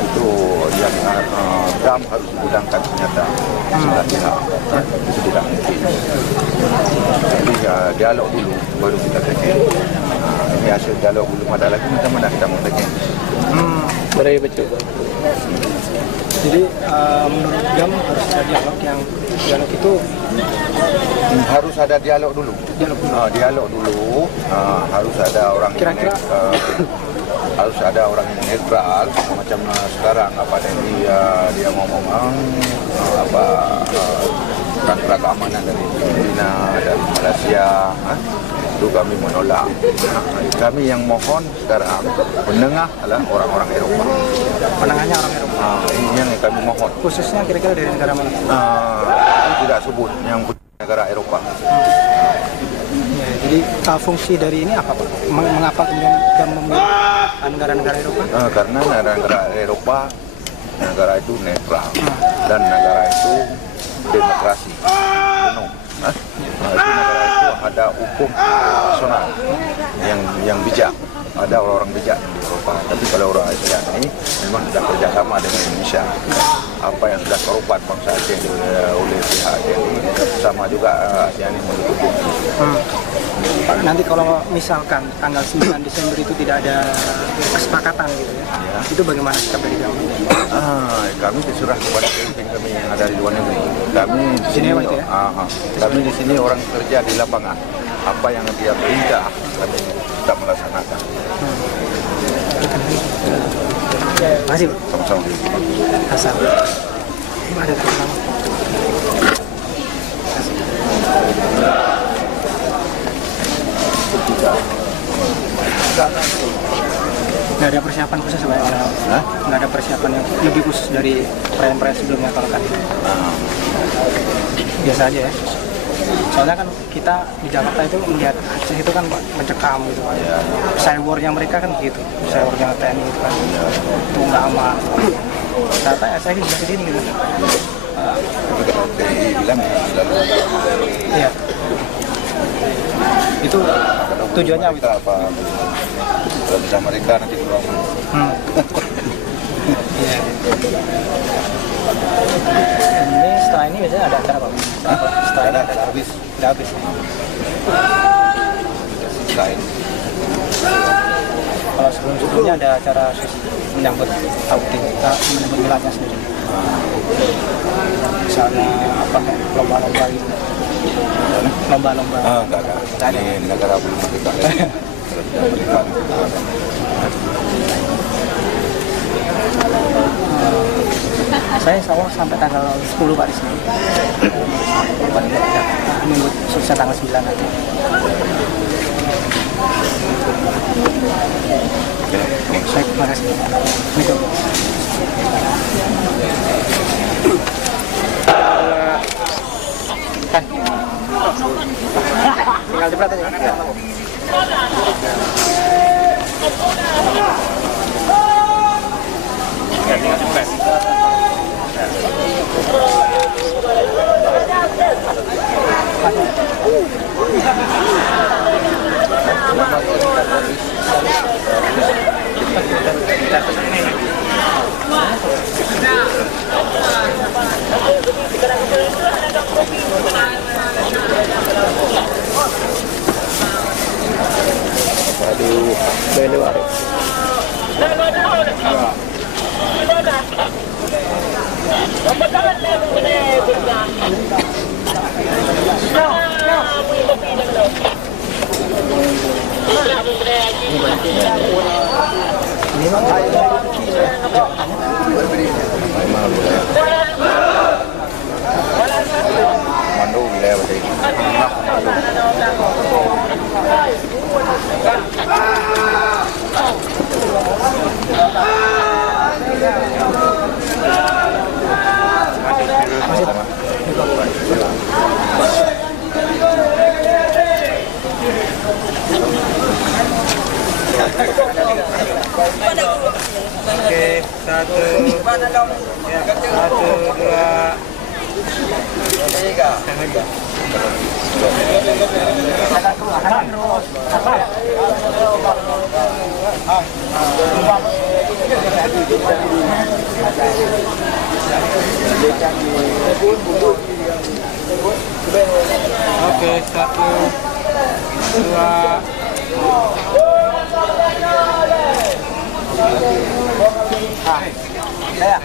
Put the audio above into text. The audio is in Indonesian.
itu yang GAM harus mengundangkan senjata sebelah pihak. Itu tidak mungkin. Jadi dialog dulu baru kita kerja. Ini hasil dialog belum ada lagi, macam mana kita mau kerja? Berai betul. Jadi menurut GAM harus ada dialog itu harus ada dialog dulu. Dialog dulu. Harus ada orang Kira-kira harus ada orang yang netral, macam sekarang apa dia ngomong transfer keamanan dari Filipina, dari Malaysia, itu kami menolak. Kami yang mohon sekarang penengah adalah orang-orang Eropah. penangannya orang Eropa. Ini yang kami mohon. Khususnya kira-kira dari negara mana? Tidak sebut yang negara Eropah. Ya, jadi fungsi dari ini apa Pak? Mengapa kemudian GAM memilih negara-negara Eropa? Karena negara Eropa, negara itu netral dan negara itu demokrasi penuh. Itu negara itu ada hukum nasional yang bijak. Ada orang-orang bijak di Eropa. Tapi kalau orang Asia ini memang sudah kerjasama dengan Indonesia. Apa yang sudah korban bangsa Aceh oleh pihak Aceh ini sama juga Asia ini mendukung. Nanti kalau misalkan tanggal 9 Desember itu tidak ada kesepakatan gitu ya, itu bagaimana sikap dari GAM? Kami diserah kepada pemimpin kami yang ada di luar negeri. Kami di sini, kami di sini orang kerja di lapangan. Apa yang dia perintah kami tetap melaksanakan. Terima kasih Pak. Sama-sama. Asal ada sama. Nggak ada persiapan khusus Pak? Nggak ada persiapan yang lebih khusus dari perayaan-perayaan sebelumnya kalau kan? Biasa aja ya. Soalnya kan kita di Jakarta itu melihat Aceh itu kan mencekam gitu Pak. Cybernya mereka kan begitu, cybernya TNI itu kan itu nggak aman. Ternyata Aceh ini bisa begini gitu. Tapi kalau TNI bilang Iya. Itu tujuannya apa? Kalau bisa mereka nanti pulang. Iya. Ini setelah ini biasanya ada acara Pak? Setelah ini ada habis. Udah habis. Lain. Kalau sebelum-sebelumnya ada acara menyambut outing, menyambut miladnya sendiri. Misalnya apa kayak lomba-lomba gitu. Lomba-lomba. Enggak ada. Ini negara belum merdeka. Kalau sudah merdeka. Saya insya Allah sampai tanggal 10 Pak di sini. Minggu sukses tanggal 9 nanti. Baik, terima kasih. Kan? Tinggal diberat aja kan? Aduh, beli waris. Mandu wilayah Bali. Oke, satu, dua, Tiga. Terus. Oke, 1, 2. Ya.